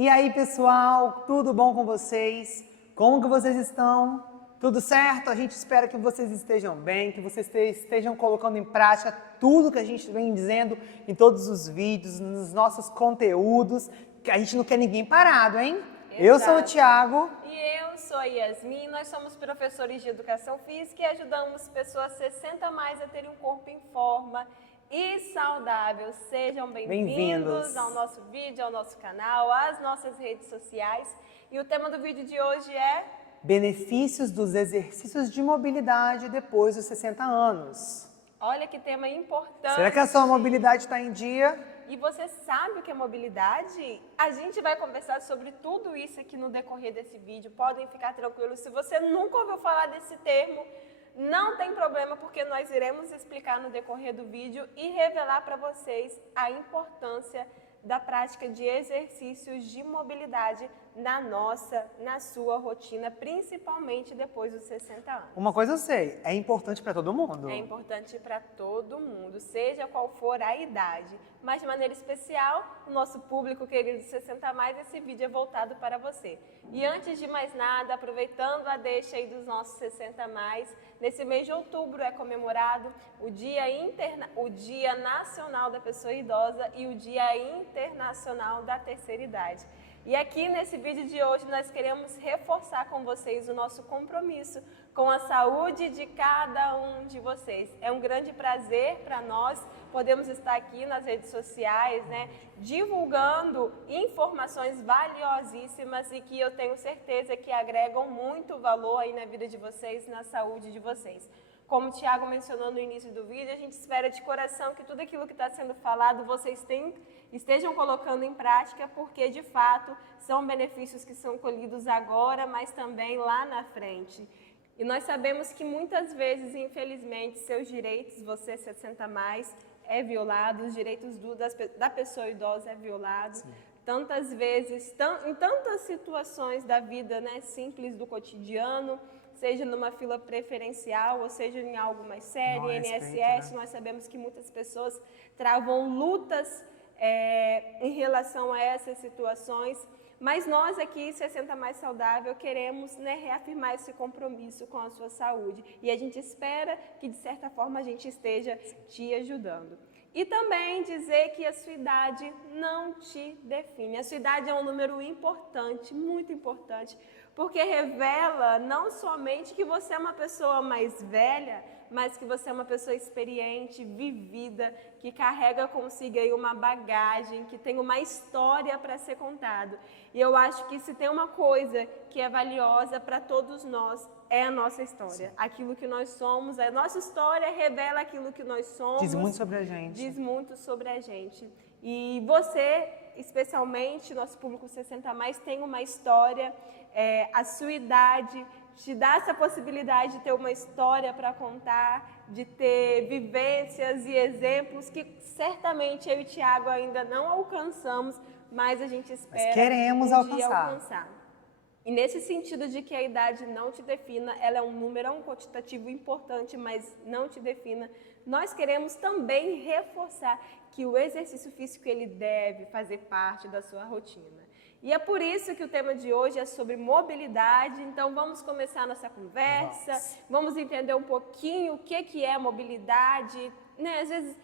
E aí, pessoal, tudo bom com vocês? Como que vocês estão? Tudo certo? A gente espera que vocês estejam bem, que vocês estejam colocando em prática tudo que a gente vem dizendo em todos os vídeos, nos nossos conteúdos, que a gente não quer ninguém parado, hein? Exato. Eu sou o Thiago. E eu sou a Yasmin, nós somos professores de Educação Física e ajudamos pessoas 60 a mais a terem um corpo em forma e saudável. Sejam bem-vindos ao nosso vídeo, ao nosso canal, às nossas redes sociais. E o tema do vídeo de hoje é... benefícios dos exercícios de mobilidade depois dos 60 anos. Olha que tema importante. Será que a sua mobilidade está em dia? E você sabe o que é mobilidade? A gente vai conversar sobre tudo isso aqui no decorrer desse vídeo. Podem ficar tranquilos. Se você nunca ouviu falar desse termo, não tem problema, porque nós iremos explicar no decorrer do vídeo e revelar para vocês a importância da prática de exercícios de mobilidade na sua rotina, principalmente depois dos 60 anos. Uma coisa eu sei, é importante para todo mundo. É importante para todo mundo, seja qual for a idade. Mas de maneira especial, o nosso público querido 60 a mais, esse vídeo é voltado para você. E antes de mais nada, aproveitando a deixa aí dos nossos 60 a mais, nesse mês de outubro é comemorado o Dia Nacional da Pessoa Idosa e o Dia Internacional da Terceira Idade. E aqui nesse vídeo de hoje nós queremos reforçar com vocês o nosso compromisso com a saúde de cada um de vocês. É um grande prazer para nós podermos estar aqui nas redes sociais, divulgando informações valiosíssimas e que eu tenho certeza que agregam muito valor aí na vida de vocês, na saúde de vocês. Como o Thiago mencionou no início do vídeo, a gente espera de coração que tudo aquilo que está sendo falado vocês estejam colocando em prática, porque de fato são benefícios que são colhidos agora, mas também lá na frente. E nós sabemos que muitas vezes, infelizmente, seus direitos, você 60 a mais, é violado, os direitos da pessoa idosa é violado. Sim. Tantas vezes, em tantas situações da vida simples do cotidiano, seja numa fila preferencial ou seja em algo mais sério, INSS, nós sabemos que muitas pessoas travam lutas em relação a essas situações, mas nós aqui, 60 Mais Saudável, queremos reafirmar esse compromisso com a sua saúde e a gente espera que de certa forma a gente esteja te ajudando. E também dizer que a sua idade não te define. A sua idade é um número importante, muito importante, porque revela não somente que você é uma pessoa mais velha, mas que você é uma pessoa experiente, vivida, que carrega consigo aí uma bagagem, que tem uma história para ser contada. E eu acho que se tem uma coisa que é valiosa para todos nós, é a nossa história. Sim. Aquilo que nós somos, a nossa história revela aquilo que nós somos. Diz muito sobre a gente. Diz muito sobre a gente. E você, especialmente, nosso público 60 a mais, tem uma história, a sua idade te dá essa possibilidade de ter uma história para contar, de ter vivências e exemplos que certamente eu e o Thiago ainda não alcançamos, mas a gente espera mas queremos um dia alcançar. E nesse sentido de que a idade não te defina, ela é um número, é um quantitativo importante, mas não te defina, nós queremos também reforçar que o exercício físico ele deve fazer parte da sua rotina. E é por isso que o tema de hoje é sobre mobilidade, então vamos começar a nossa conversa, vamos entender um pouquinho o que é mobilidade, Às vezes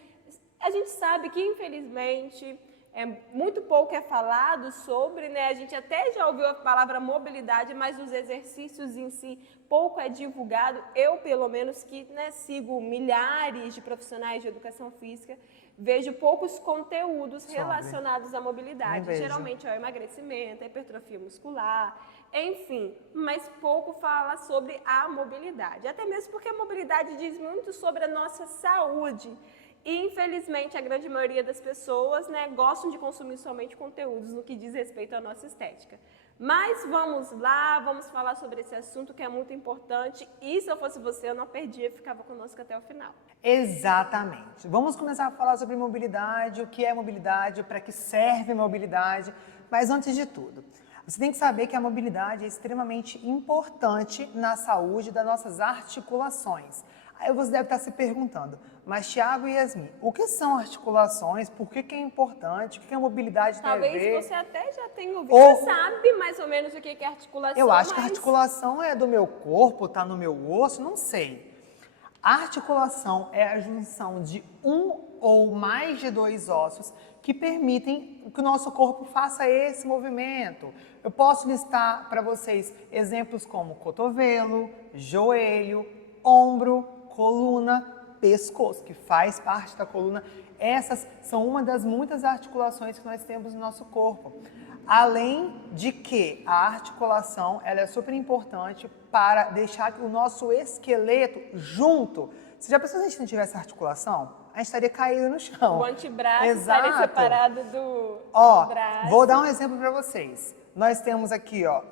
a gente sabe que infelizmente muito pouco é falado sobre, A gente até já ouviu a palavra mobilidade, mas os exercícios em si pouco é divulgado. Eu, pelo menos, que sigo milhares de profissionais de educação física, vejo poucos conteúdos relacionados à mobilidade. Geralmente é o emagrecimento, a hipertrofia muscular, enfim, mas pouco fala sobre a mobilidade. Até mesmo porque a mobilidade diz muito sobre a nossa saúde. E, infelizmente, a grande maioria das pessoas gostam de consumir somente conteúdos no que diz respeito à nossa estética. Mas vamos lá, vamos falar sobre esse assunto que é muito importante e se eu fosse você, eu não perdia, ficava conosco até o final. Exatamente. Vamos começar a falar sobre mobilidade, o que é mobilidade, para que serve mobilidade, mas antes de tudo, você tem que saber que a mobilidade é extremamente importante na saúde das nossas articulações. Aí você deve estar se perguntando, mas Thiago e Yasmin, o que são articulações? Por que é importante? O que a mobilidade tem a ver? Talvez você até já tenha ouvido. Ou- Você sabe mais ou menos o que é articulação, Eu acho que a mas articulação é do meu corpo, tá no meu osso, não sei. A articulação é a junção de um ou mais de dois ossos que permitem que o nosso corpo faça esse movimento. Eu posso listar para vocês exemplos como cotovelo, joelho, ombro, coluna, pescoço, que faz parte da coluna. Essas são uma das muitas articulações que nós temos no nosso corpo. Além de que a articulação ela é super importante para deixar o nosso esqueleto junto. Você já pensou se a gente não tivesse articulação? A gente estaria caído no chão. o antebraço Exato. estaria separado do Ó, braço. vou dar um exemplo para vocês. Nós temos aqui, ó,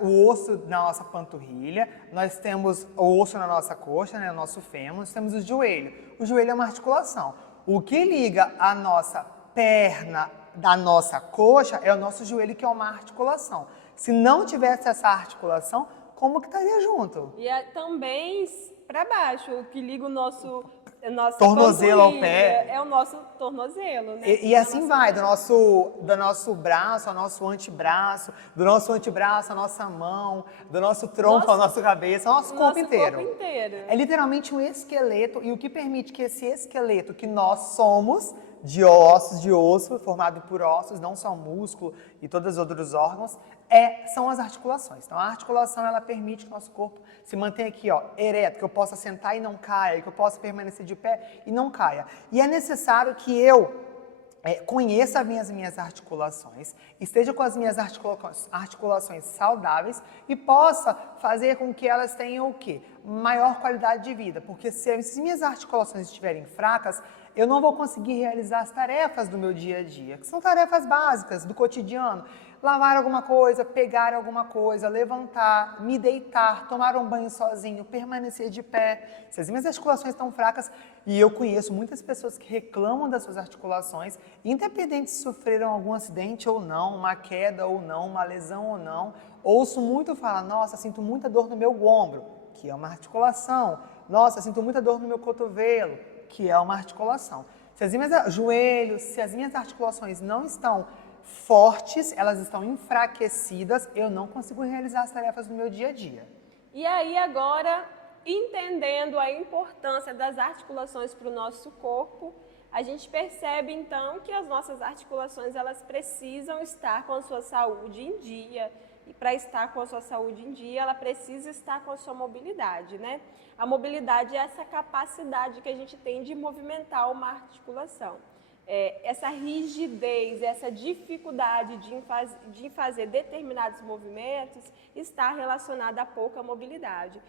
o osso na nossa panturrilha, nós temos o osso na nossa coxa, né, no nosso fêmur, nós temos o joelho. O joelho é uma articulação. O que liga a nossa perna da nossa coxa é o nosso joelho, que é uma articulação. Se não tivesse essa articulação, como que estaria junto? E também para baixo, o que liga o nosso Tornozelo ao panturrilha pé. é o nosso tornozelo, né? E assim vai, do nosso braço ao nosso antebraço, do nosso antebraço à nossa mão, do nosso tronco ao nosso cabeça, ao nosso corpo inteiro. Corpo inteiro. É literalmente um esqueleto, e o que permite que esse esqueleto que nós somos, de ossos, de osso, formado por ossos, não só músculo e todos os outros órgãos, são as articulações. Então a articulação ela permite que o nosso corpo se mantenha aqui, ó, ereto, que eu possa sentar e não caia, que eu possa permanecer de pé e não caia. E é necessário que eu conheça as minhas articulações, esteja com as minhas articulações saudáveis e possa fazer com que elas tenham o quê? Maior qualidade de vida, porque se as minhas articulações estiverem fracas, eu não vou conseguir realizar as tarefas do meu dia a dia, que são tarefas básicas do cotidiano. Lavar alguma coisa, pegar alguma coisa, levantar, me deitar, tomar um banho sozinho, permanecer de pé. Se as minhas articulações estão fracas, e eu conheço muitas pessoas que reclamam das suas articulações, independente se sofreram algum acidente ou não, uma queda ou não, uma lesão ou não, ouço muito falar, nossa, sinto muita dor no meu ombro, que é uma articulação. Nossa, sinto muita dor no meu cotovelo, que é uma articulação. Se as minhas joelhos, se as minhas articulações não estão fortes, elas estão enfraquecidas, eu não consigo realizar as tarefas do meu dia a dia. E aí agora, entendendo a importância das articulações para o nosso corpo, a gente percebe então que as nossas articulações elas precisam estar com a sua saúde em dia. E para estar com a sua saúde em dia, ela precisa estar com a sua mobilidade, né? A mobilidade é essa capacidade que a gente tem de movimentar uma articulação. Essa rigidez, essa dificuldade de fazer determinados movimentos está relacionada a pouca mobilidade.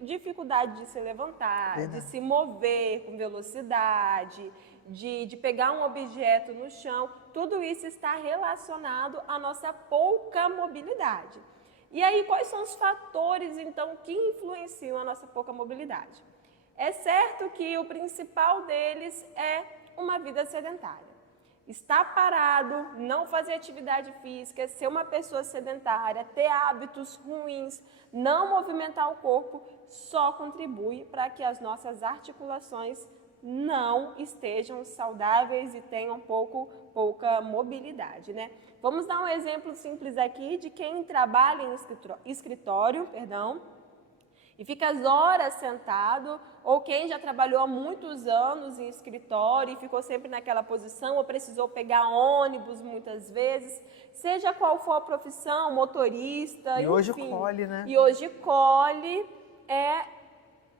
Dificuldade de se levantar, Verdade. de se mover com velocidade, de pegar um objeto no chão, tudo isso está relacionado à nossa pouca mobilidade. E aí, quais são os fatores, então, que influenciam a nossa pouca mobilidade? É certo que o principal deles é uma vida sedentária. Estar parado, não fazer atividade física, ser uma pessoa sedentária, ter hábitos ruins, não movimentar o corpo, só contribui para que as nossas articulações não estejam saudáveis e tenham pouca mobilidade, né? Vamos dar um exemplo simples aqui de quem trabalha em escritório, e fica as horas sentado, ou quem já trabalhou há muitos anos em escritório e ficou sempre naquela posição, ou precisou pegar ônibus muitas vezes, seja qual for a profissão, motorista, E hoje enfim. colhe, né? E hoje colhe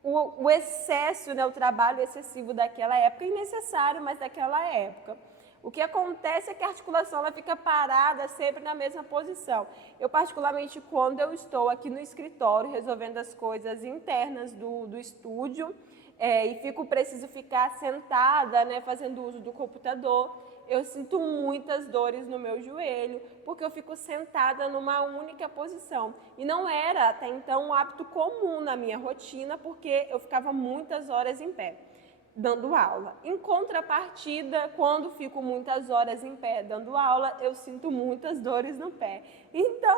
o excesso, né, o trabalho excessivo daquela época, innecessário, mas daquela época. O que acontece é que a articulação ela fica parada sempre na mesma posição. Eu, particularmente, quando eu estou aqui no escritório resolvendo as coisas internas do estúdio e preciso ficar sentada, né, fazendo uso do computador, eu sinto muitas dores no meu joelho, porque eu fico sentada numa única posição. E não era, até então, um hábito comum na minha rotina, porque eu ficava muitas horas em pé. dando aula. Em contrapartida, quando fico muitas horas em pé dando aula, eu sinto muitas dores no pé. Então,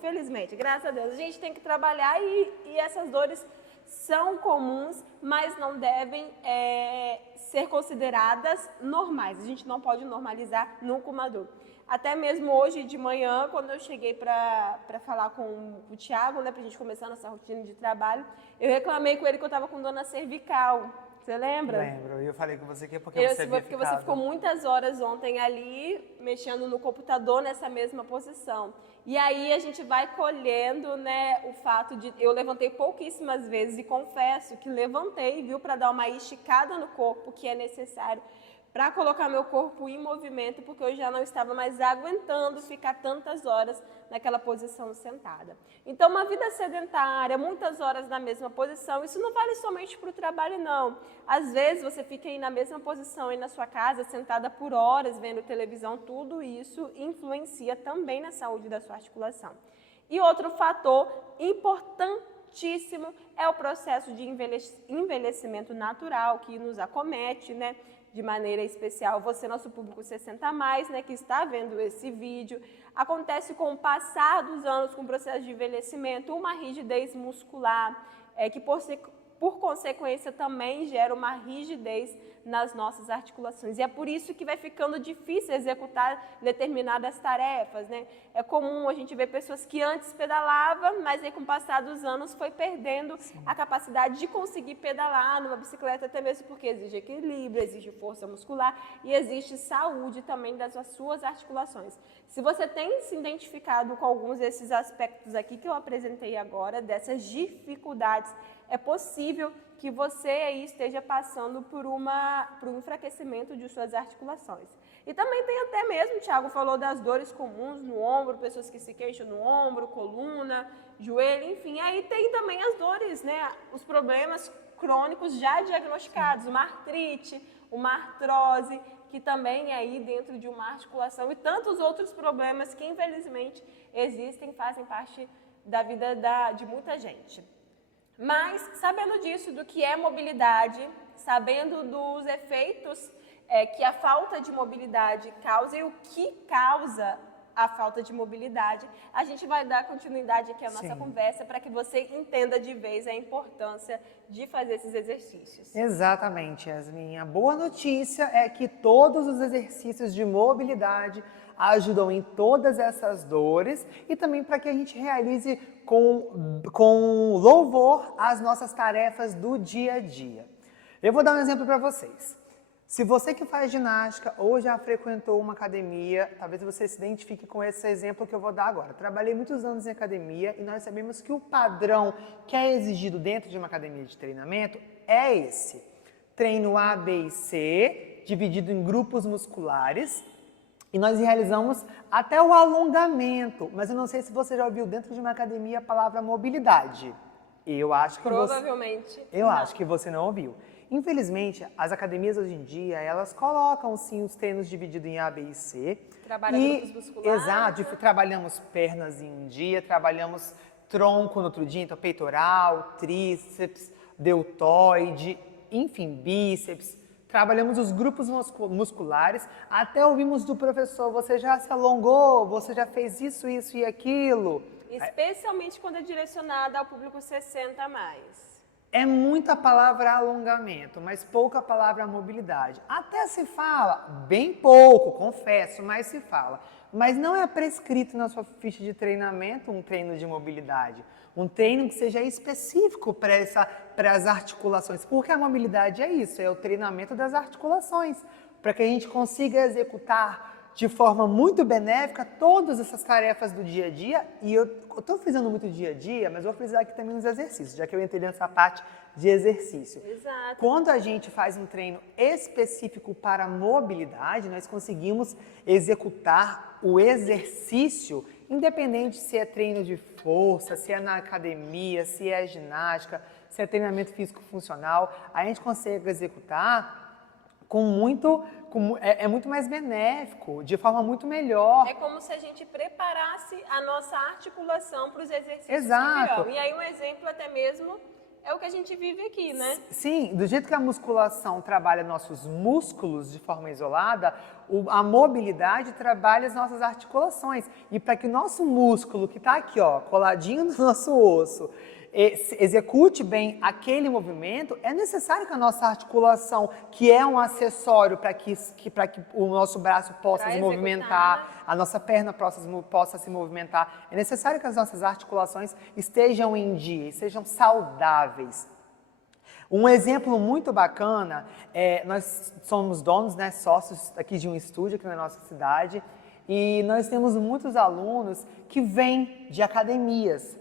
felizmente, graças a Deus, a gente tem que trabalhar e essas dores são comuns, mas não devem ser consideradas normais. A gente não pode normalizar nunca uma dor. Até mesmo hoje de manhã, quando eu cheguei para falar com o Thiago, né, para a gente começar a nossa rotina de trabalho, eu reclamei com ele que eu estava com dor na cervical. Você lembra? Lembro. E eu falei com você que é porque você havia Porque você ficou muitas horas ontem ali, mexendo no computador nessa mesma posição. E aí a gente vai colhendo, né, o fato de... Eu levantei pouquíssimas vezes e confesso que levantei, viu, para dar uma esticada no corpo que é necessário para colocar meu corpo em movimento, porque eu já não estava mais aguentando ficar tantas horas naquela posição sentada. Então, uma vida sedentária, muitas horas na mesma posição, isso não vale somente para o trabalho, não. Às vezes, você fica aí na mesma posição aí na sua casa, sentada por horas, vendo televisão, tudo isso influencia também na saúde da sua articulação. E outro fator importantíssimo é o processo de envelhecimento natural que nos acomete, né? De maneira especial, você, nosso público 60+, né, que está vendo esse vídeo, acontece com o passar dos anos, com o processo de envelhecimento, uma rigidez muscular, que por consequência também gera uma rigidez nas nossas articulações. E é por isso que vai ficando difícil executar determinadas tarefas, né? É comum a gente ver pessoas que antes pedalavam, mas aí com o passar dos anos foi perdendo a capacidade de conseguir pedalar numa bicicleta, até mesmo porque exige equilíbrio, exige força muscular e existe saúde também das suas articulações. Se você tem se identificado com alguns desses aspectos aqui que eu apresentei agora, dessas dificuldades, é possível que você aí esteja passando por um enfraquecimento de suas articulações. E também tem até mesmo, o Thiago falou das dores comuns no ombro, pessoas que se queixam no ombro, coluna, joelho, enfim. Aí tem também as dores, né, os problemas crônicos já diagnosticados, uma artrite, uma artrose, que também é aí dentro de uma articulação e tantos outros problemas que infelizmente existem, fazem parte da vida de muita gente. Mas, sabendo disso, do que é mobilidade, sabendo dos efeitos que a falta de mobilidade causa e o que causa a falta de mobilidade, a gente vai dar continuidade aqui à nossa conversa para que você entenda de vez a importância de fazer esses exercícios. Exatamente, Yasmin. A boa notícia é que todos os exercícios de mobilidade ajudam em todas essas dores e também para que a gente realize com louvor as nossas tarefas do dia a dia. Eu vou dar um exemplo para vocês. Se você que faz ginástica ou já frequentou uma academia, talvez você se identifique com esse exemplo que eu vou dar agora. Trabalhei muitos anos em academia e nós sabemos que o padrão que é exigido dentro de uma academia de treinamento é esse. Treino A, B e C, dividido em grupos musculares. E nós realizamos até o alongamento, mas eu não sei se você já ouviu dentro de uma academia a palavra mobilidade. Eu acho que acho que você não ouviu. Infelizmente, as academias hoje em dia, elas colocam sim os treinos divididos em A, B e C. Trabalha grupos musculares. Exato, trabalhamos pernas em um dia, trabalhamos tronco no outro dia, então peitoral, tríceps, deltoide, enfim, bíceps. Trabalhamos os grupos musculares, até ouvimos do professor, você já se alongou, você já fez isso, isso e aquilo. Especialmente quando é direcionada ao público 60+. É muita palavra alongamento, mas pouca palavra mobilidade. Até se fala, bem pouco, confesso, mas se fala. Mas não é prescrito na sua ficha de treinamento um treino de mobilidade. Um treino que seja específico para as articulações. Porque a mobilidade é isso, é o treinamento das articulações. Para que a gente consiga executar de forma muito benéfica todas essas tarefas do dia a dia. E eu estou frisando muito dia a dia, mas vou frisar aqui também nos exercícios, já que eu entrei nessa parte de exercício. Exato. Quando a gente faz um treino específico para mobilidade, nós conseguimos executar o exercício, independente se é treino de força, se é na academia, se é ginástica, se é treinamento físico-funcional, a gente consegue executar é muito mais benéfico, de forma muito melhor. É como se a gente preparasse a nossa articulação para os exercícios. Exato. E aí um exemplo até mesmo é o que a gente vive aqui, né? Sim, do jeito que a musculação trabalha nossos músculos de forma isolada, a mobilidade trabalha as nossas articulações. E para que o nosso músculo, que está aqui, ó, coladinho no nosso osso, execute bem aquele movimento, é necessário que a nossa articulação, que é um acessório para que o nosso braço possa se movimentar, a nossa perna possa se movimentar, é necessário que as nossas articulações estejam em dia, estejam saudáveis. Um exemplo muito bacana, nós somos donos, né, sócios aqui de um estúdio aqui na nossa cidade, e nós temos muitos alunos que vêm de academias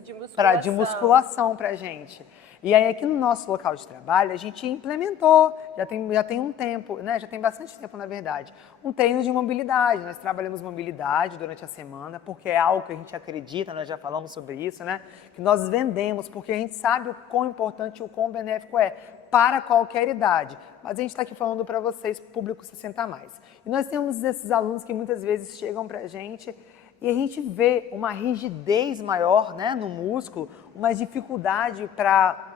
de musculação para a gente. E aí aqui no nosso local de trabalho a gente implementou, já tem um tempo, né, já tem bastante tempo na verdade, um treino de mobilidade. Nós trabalhamos mobilidade durante a semana porque é algo que a gente acredita, nós já falamos sobre isso, né, que nós vendemos porque a gente sabe o quão importante e o quão benéfico é para qualquer idade. Mas a gente está aqui falando para vocês, público 60 a mais. E nós temos esses alunos que muitas vezes chegam para a gente e a gente vê uma rigidez maior, né, no músculo, uma dificuldade para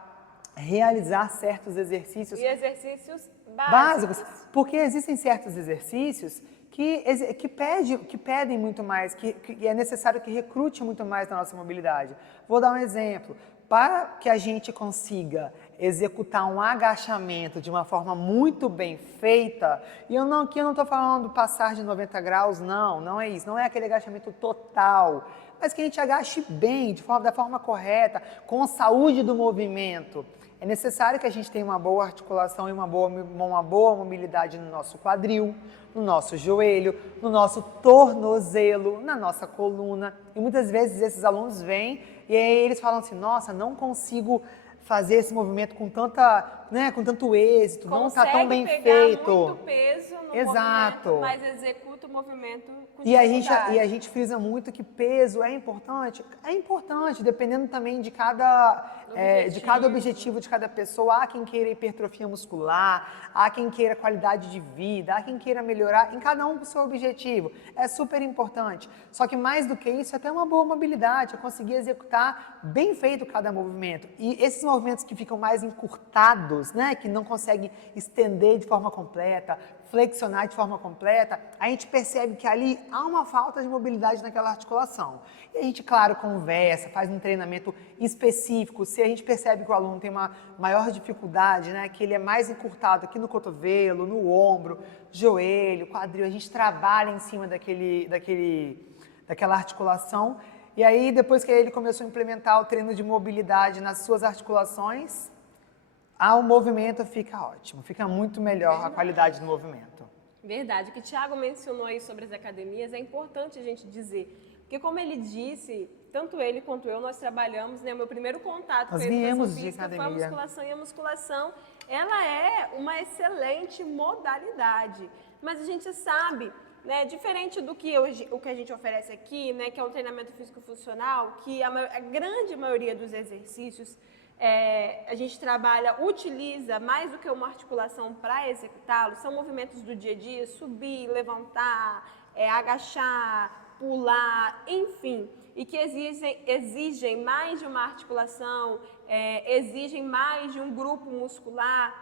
realizar certos exercícios. E exercícios básicos. Porque existem certos exercícios que pedem muito mais, que é necessário que recrute muito mais na nossa mobilidade. Vou dar um exemplo. Para que a gente consiga executar um agachamento de uma forma muito bem feita, e aqui eu não estou falando passar de 90 graus, não é isso, não é aquele agachamento total, mas que a gente agache bem, da forma correta, com saúde do movimento. É necessário que a gente tenha uma boa articulação e uma boa mobilidade no nosso quadril, no nosso joelho, no nosso tornozelo, na nossa coluna. E muitas vezes esses alunos vêm e aí eles falam assim, nossa, não consigo fazer esse movimento com tanto êxito, não está tão bem feito. Consegue muito peso no movimento, mas executa o movimento com dificuldade. E a gente frisa muito que peso é importante. É importante, dependendo também de cada objetivo de cada pessoa. Há quem queira hipertrofia muscular, há quem queira qualidade de vida, há quem queira melhorar, em cada um com o seu objetivo. É super importante. Só que mais do que isso, é ter uma boa mobilidade, é conseguir executar bem feito cada movimento. E esses movimentos que ficam mais encurtados, né, que não conseguem estender de forma completa, flexionar de forma completa, a gente percebe que ali há uma falta de mobilidade naquela articulação. E a gente, claro, conversa, faz um treinamento específico. Se a gente percebe que o aluno tem uma maior dificuldade, né, que ele é mais encurtado aqui no cotovelo, no ombro, joelho, quadril, a gente trabalha em cima daquela articulação. E aí, depois que ele começou a implementar o treino de mobilidade nas suas articulações, o movimento fica ótimo, fica muito melhor a qualidade do movimento. Verdade. O que o Thiago mencionou aí sobre as academias é importante a gente dizer. Porque como ele disse, tanto ele quanto eu, nós trabalhamos, né? O meu primeiro contato com a educação física foi a musculação. E a musculação, ela é uma excelente modalidade. Mas a gente sabe, né, diferente do que o que a gente oferece aqui, né, que é um treinamento físico-funcional, que a grande maioria dos exercícios a gente utiliza mais do que uma articulação para executá-lo, são movimentos do dia a dia, subir, levantar, agachar, pular, enfim, e que exigem mais de uma articulação, exigem mais de um grupo muscular.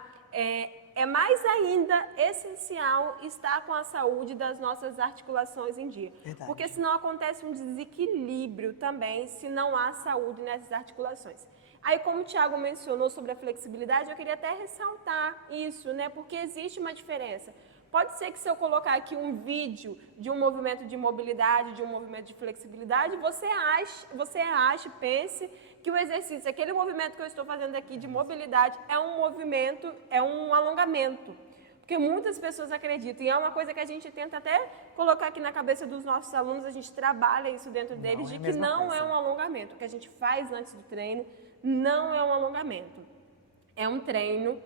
É mais ainda essencial estar com a saúde das nossas articulações em dia. Verdade. Porque senão acontece um desequilíbrio também se não há saúde nessas articulações. Aí, como o Thiago mencionou sobre a flexibilidade, eu queria até ressaltar isso, né? Porque existe uma diferença. Pode ser que se eu colocar aqui um vídeo de um movimento de mobilidade, de um movimento de flexibilidade, você ache, pense que o exercício, aquele movimento que eu estou fazendo aqui de mobilidade é um movimento, é um alongamento. Porque muitas pessoas acreditam, e é uma coisa que a gente tenta até colocar aqui na cabeça dos nossos alunos, a gente trabalha isso dentro deles, de que não é um alongamento. O que a gente faz antes do treino não é um alongamento. É um treino,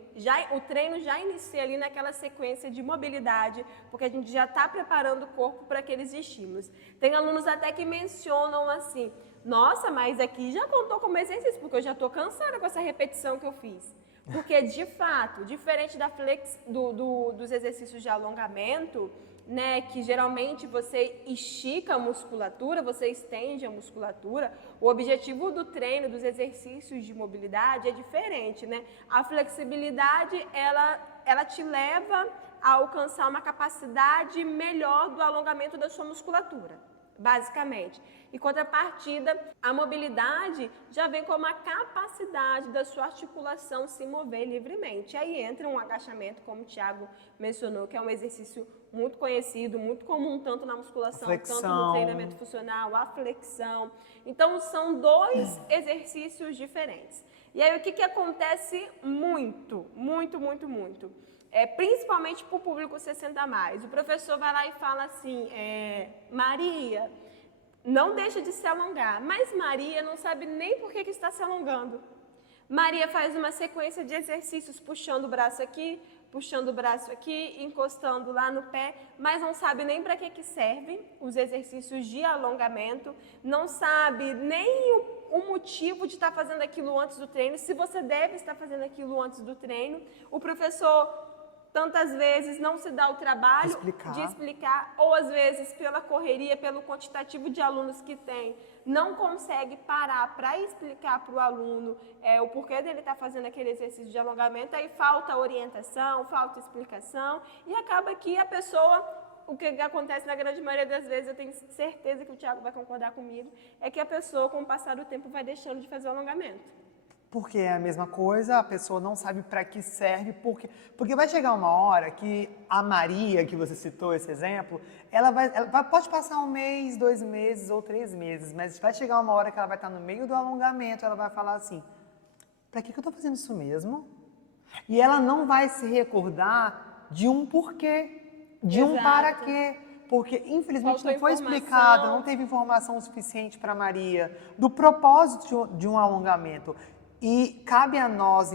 o treino já inicia ali naquela sequência de mobilidade, porque a gente já está preparando o corpo para aqueles estímulos. Tem alunos até que mencionam assim, nossa, mas aqui já contou como exercício, porque eu já estou cansada com essa repetição que eu fiz. Porque, de fato, diferente dos exercícios de alongamento, né, que geralmente você estica a musculatura, você estende a musculatura, o objetivo do treino, dos exercícios de mobilidade é diferente, né? A flexibilidade, ela te leva a alcançar uma capacidade melhor do alongamento da sua musculatura, basicamente. Em contrapartida, a mobilidade já vem com uma capacidade da sua articulação se mover livremente. Aí entra um agachamento, como o Thiago mencionou, que é um exercício muito conhecido, muito comum, tanto na musculação, tanto no treinamento funcional, a flexão. Então, são dois exercícios diferentes. E aí, o que acontece muito, principalmente para o público 60+. O professor vai lá e fala assim, Maria, não deixa de se alongar, mas Maria não sabe nem por que está se alongando. Maria faz uma sequência de exercícios puxando o braço aqui, puxando o braço aqui, encostando lá no pé, mas não sabe nem para que servem os exercícios de alongamento, não sabe nem o motivo de estar fazendo aquilo antes do treino, se você deve estar fazendo aquilo antes do treino. O professor tantas vezes não se dá o trabalho de explicar, ou às vezes pela correria, pelo quantitativo de alunos que tem, não consegue parar para explicar para o aluno o porquê dele estar fazendo aquele exercício de alongamento, aí falta orientação, falta explicação, e acaba que a pessoa, o que acontece na grande maioria das vezes, eu tenho certeza que o Thiago vai concordar comigo, é que a pessoa, com o passar do tempo, vai deixando de fazer o alongamento. Porque é a mesma coisa, a pessoa não sabe para que serve, porque vai chegar uma hora que a Maria, que você citou esse exemplo, pode passar 1 mês, 2 meses ou 3 meses, mas vai chegar uma hora que ela vai estar no meio do alongamento, ela vai falar assim, para que eu estou fazendo isso mesmo? E ela não vai se recordar de um porquê, de um para quê. Porque, infelizmente, não foi explicado, não teve informação suficiente para Maria do propósito de um alongamento. E cabe a nós,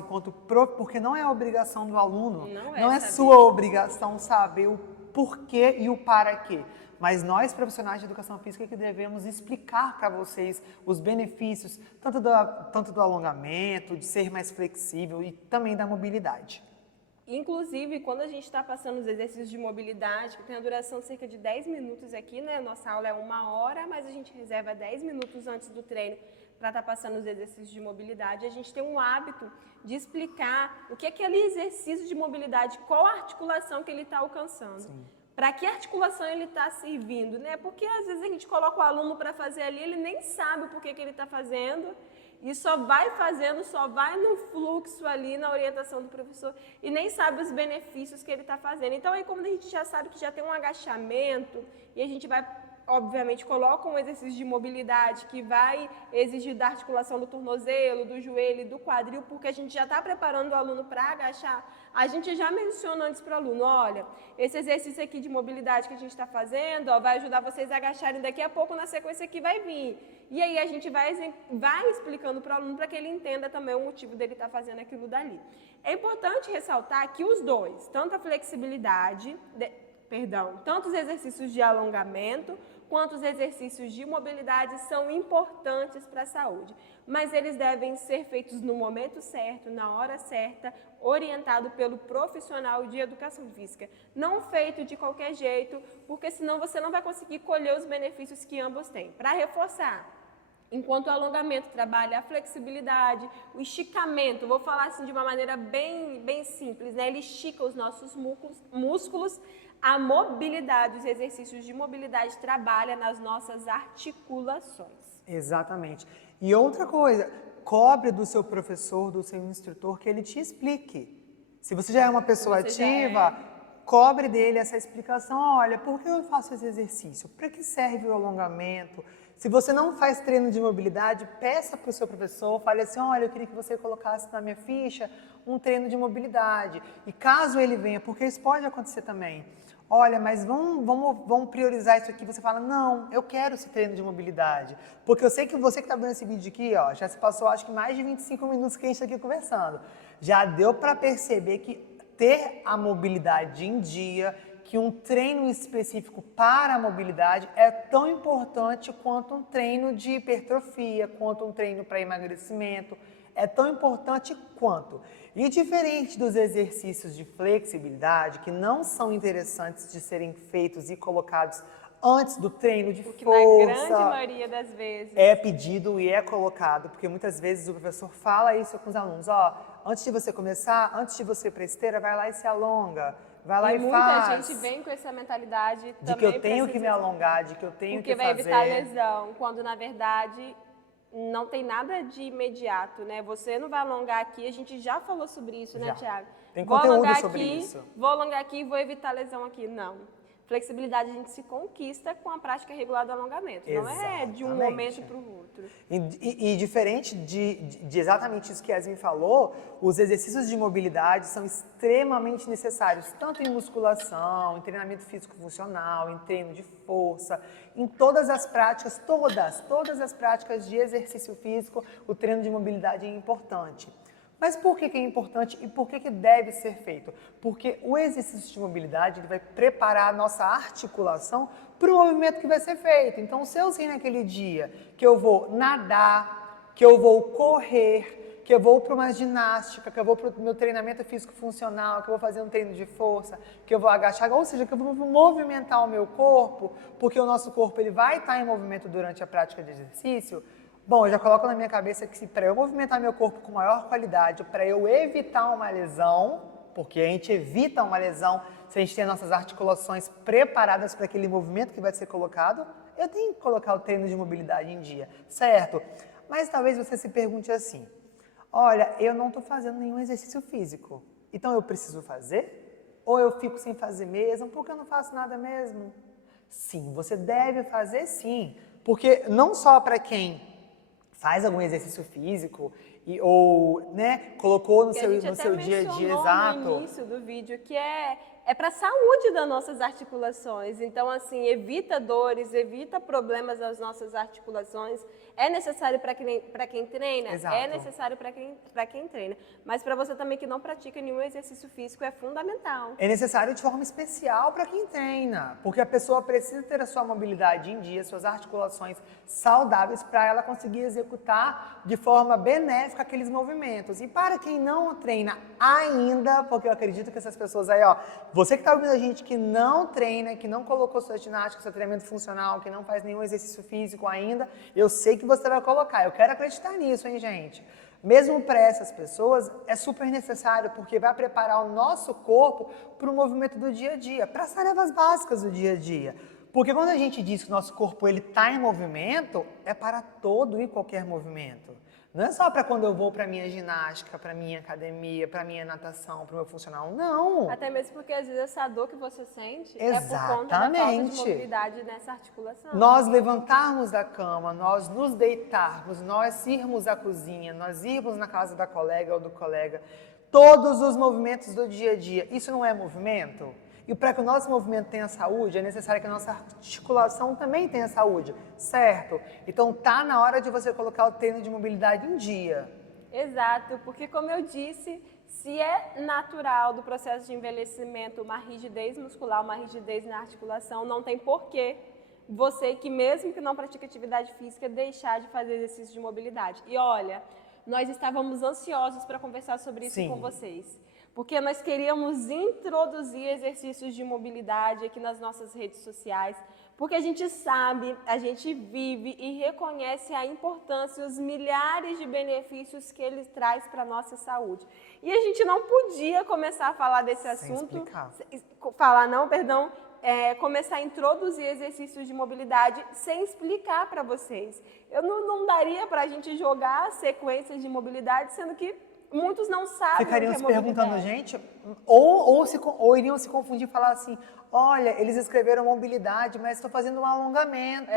porque não é a obrigação do aluno, não é sua obrigação saber o porquê e o para quê. Mas nós, profissionais de educação física, que devemos explicar para vocês os benefícios, tanto do alongamento, de ser mais flexível e também da mobilidade. Inclusive, quando a gente está passando os exercícios de mobilidade, que tem a duração de cerca de 10 minutos aqui, né? Nossa aula é 1 hora, mas a gente reserva 10 minutos antes do treino para estar passando os exercícios de mobilidade. A gente tem um hábito de explicar o que é aquele exercício de mobilidade, qual a articulação que ele está alcançando. Para que articulação ele está servindo, né? Porque às vezes a gente coloca o aluno para fazer ali, ele nem sabe o porquê que ele está fazendo, e só vai fazendo, só vai no fluxo ali, na orientação do professor, e nem sabe os benefícios que ele está fazendo. Então, aí como a gente já sabe que já tem um agachamento, e a gente vai, obviamente, coloca um exercício de mobilidade que vai exigir da articulação do tornozelo, do joelho e do quadril, porque a gente já está preparando o aluno para agachar, a gente já menciona antes para o aluno, olha, esse exercício aqui de mobilidade que a gente está fazendo, vai ajudar vocês a agacharem daqui a pouco na sequência que vai vir. E aí a gente vai explicando para o aluno para que ele entenda também o motivo dele estar fazendo aquilo dali. É importante ressaltar que os dois, tanto a flexibilidade, tanto os exercícios de alongamento quanto os exercícios de mobilidade são importantes para a saúde, mas eles devem ser feitos no momento certo, na hora certa, orientado pelo profissional de educação física, não feito de qualquer jeito, porque senão você não vai conseguir colher os benefícios que ambos têm. Para reforçar, enquanto o alongamento trabalha a flexibilidade, o esticamento, vou falar assim de uma maneira bem simples, né? Ele estica os nossos músculos, a mobilidade, os exercícios de mobilidade trabalham nas nossas articulações. Exatamente. E outra coisa, cobre do seu professor, do seu instrutor, que ele te explique. Se você já é uma pessoa ativa, cobre dele essa explicação. Olha, por que eu faço esse exercício? Para que serve o alongamento? Se você não faz treino de mobilidade, peça para o seu professor, fale assim, olha, eu queria que você colocasse na minha ficha um treino de mobilidade. E caso ele venha, porque isso pode acontecer também, olha, mas vamos priorizar isso aqui. Você fala, não, eu quero esse treino de mobilidade. Porque eu sei que você que está vendo esse vídeo aqui, ó, já se passou acho que mais de 25 minutos que a gente está aqui conversando. Já deu para perceber que ter a mobilidade em dia, que um treino específico para a mobilidade é tão importante quanto um treino de hipertrofia, quanto um treino para emagrecimento. é tão importante quanto. E diferente dos exercícios de flexibilidade, que não são interessantes de serem feitos e colocados antes do treino de Porque força, na grande maioria das vezes é pedido e é colocado, porque muitas vezes o professor fala isso com os alunos, ó, antes de você começar, antes de você ir pra esteira, vai lá e se alonga, vai lá e muita faz. gente vem com essa mentalidade De também que eu tenho que me precisa- alongar, de que eu tenho porque que vai evitar fazer. lesão, quando na verdade não tem nada de imediato, né? Você não vai alongar aqui, a gente já falou sobre isso, né, Já. Thiago? Tem Vou conteúdo alongar sobre aqui, isso. vou alongar aqui e vou evitar lesão aqui. Não. Flexibilidade a gente se conquista com a prática regular do alongamento. Não é de um Exatamente. momento para o outro. E diferente de exatamente isso que a Yasmin falou, os exercícios de mobilidade são extremamente necessários, tanto em musculação, em treinamento físico funcional, em treino de força, em todas as práticas, todas as práticas de exercício físico, o treino de mobilidade é importante. Mas por que é importante e por que deve ser feito? Porque o exercício de mobilidade ele vai preparar a nossa articulação para o movimento que vai ser feito. Então, se eu sei naquele dia que eu vou nadar, que eu vou correr, que eu vou para uma ginástica, que eu vou para o meu treinamento físico funcional, que eu vou fazer um treino de força, que eu vou agachar, ou seja, que eu vou movimentar o meu corpo, porque o nosso corpo ele vai estar em movimento durante a prática de exercício. Bom, eu já coloco na minha cabeça que para eu movimentar meu corpo com maior qualidade, para eu evitar uma lesão, porque a gente evita uma lesão se a gente tem nossas articulações preparadas para aquele movimento que vai ser colocado, eu tenho que colocar o treino de mobilidade em dia, certo? Mas talvez você se pergunte assim, olha, eu não estou fazendo nenhum exercício físico, então eu preciso fazer? Ou eu fico sem fazer mesmo, porque eu não faço nada mesmo? Sim, você deve fazer sim, porque não só para quem faz algum exercício físico ou, né, colocou no seu dia a dia exato. No início do vídeo que é para a saúde das nossas articulações. Então, assim, evita dores, evita problemas nas nossas articulações. É necessário para quem treina? Exato. É necessário para quem treina. Mas para você também que não pratica nenhum exercício físico, é fundamental. É necessário de forma especial para quem treina, porque a pessoa precisa ter a sua mobilidade em dia, suas articulações saudáveis para ela conseguir executar de forma benéfica aqueles movimentos. E para quem não treina ainda, porque eu acredito que essas pessoas aí, ó, você que está ouvindo a gente que não treina, que não colocou sua ginástica, seu treinamento funcional, que não faz nenhum exercício físico ainda, eu sei que você vai colocar. Eu quero acreditar nisso, hein, gente? Mesmo para essas pessoas, é super necessário, porque vai preparar o nosso corpo para o movimento do dia a dia, para as tarefas básicas do dia a dia. Porque quando a gente diz que o nosso corpo está em movimento, é para todo e qualquer movimento. Não é só para quando eu vou para minha ginástica, para minha academia, para minha natação, para o meu funcional, não. Até mesmo porque às vezes essa dor que você sente é por conta da falta de Exatamente. mobilidade nessa articulação. Nós levantarmos da cama, nós nos deitarmos, nós irmos à cozinha, nós irmos na casa da colega ou do colega, todos os movimentos do dia a dia, isso não é movimento? E para que o nosso movimento tenha saúde, é necessário que a nossa articulação também tenha saúde, certo? Então tá na hora de você colocar o treino de mobilidade em dia. Exato, porque como eu disse, se é natural do processo de envelhecimento uma rigidez muscular, uma rigidez na articulação, não tem porquê você que mesmo que não pratique atividade física, deixar de fazer exercício de mobilidade. E olha, nós estávamos ansiosos para conversar sobre isso com vocês. Porque nós queríamos introduzir exercícios de mobilidade aqui nas nossas redes sociais, porque a gente sabe, a gente vive e reconhece a importância e os milhares de benefícios que ele traz para a nossa saúde. E a gente não podia começar a falar desse assunto, começar a introduzir exercícios de mobilidade sem explicar para vocês. Eu não daria para a gente jogar sequências de mobilidade, sendo que muitos não sabem. Ficariam o que se é perguntando, mobilidade. gente, ou iriam se confundir e falar assim, olha, eles escreveram mobilidade, mas estou fazendo um alongamento.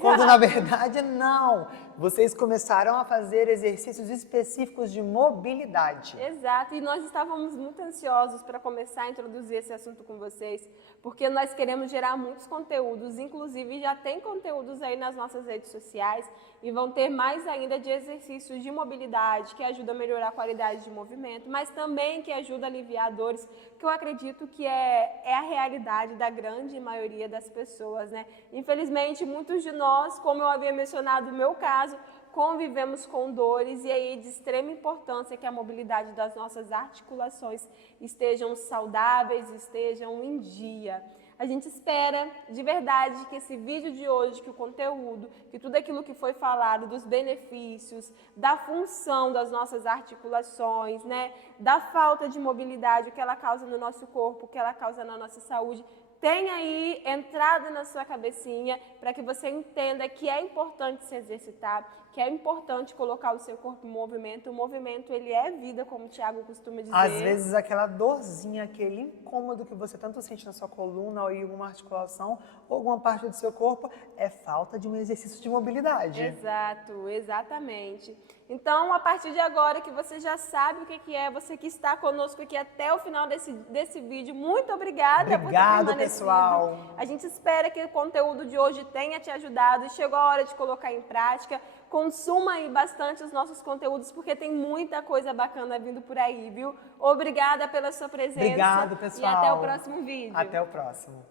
Quando na verdade não. Vocês começaram a fazer exercícios específicos de mobilidade. Exato, e nós estávamos muito ansiosos para começar a introduzir esse assunto com vocês, porque nós queremos gerar muitos conteúdos, inclusive já tem conteúdos aí nas nossas redes sociais e vão ter mais ainda de exercícios de mobilidade que ajudam a melhorar a qualidade de movimento, mas também que ajuda a aliviar dores, que eu acredito que é a realidade da grande maioria das pessoas, né? Infelizmente, muitos de nós, como eu havia mencionado no meu caso, convivemos com dores, e aí é de extrema importância que a mobilidade das nossas articulações estejam saudáveis, estejam em dia. A gente espera de verdade que esse vídeo de hoje, que o conteúdo, que tudo aquilo que foi falado dos benefícios, da função das nossas articulações, né, da falta de mobilidade, o que ela causa no nosso corpo, o que ela causa na nossa saúde, tenha aí entrado na sua cabecinha para que você entenda que é importante se exercitar, que é importante colocar o seu corpo em movimento. O movimento, ele é vida, como o Thiago costuma dizer. Às vezes aquela dorzinha, aquele incômodo que você tanto sente na sua coluna ou em alguma articulação ou alguma parte do seu corpo é falta de um exercício de mobilidade. Exato, exatamente. Então, a partir de agora que você já sabe o que é, você que está conosco aqui até o final desse vídeo, muito obrigada por ter permanecido. Pessoal. A gente espera que o conteúdo de hoje tenha te ajudado e chegou a hora de colocar em prática. Consuma aí bastante os nossos conteúdos, porque tem muita coisa bacana vindo por aí, viu? Obrigada pela sua presença. Obrigado, pessoal. E até o próximo vídeo. Até o próximo.